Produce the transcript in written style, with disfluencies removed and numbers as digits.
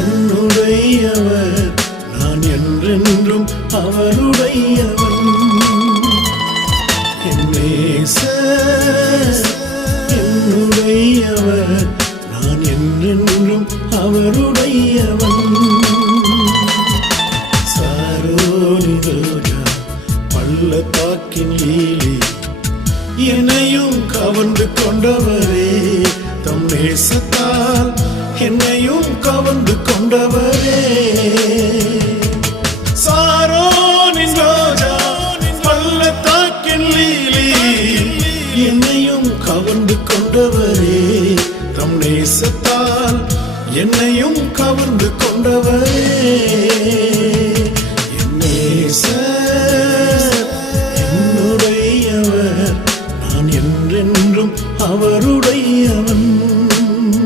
என்னுடையவர், நான் என்றென்றும் அவருடையவன். என் நேசர் என்னுடையவர், நான் என்றென்றும் அவருடையவன். சாரோனின் ரோஜா, பள்ளத்தாக்கின் லீலி, என்னையும் கவர்ந்து கொண்டவரே, தம் நேசத்தால் என்னையும் கவர்ந்து கொண்டவரே. சாரோனின் ரோஜா, பள்ளத்தாக்கின் லீலி, என்னையும் கவர்ந்து கொண்டவரே, தம் நேசத்தால் என்னையும் கவர்ந்து கொண்டவரே. என் நேசர்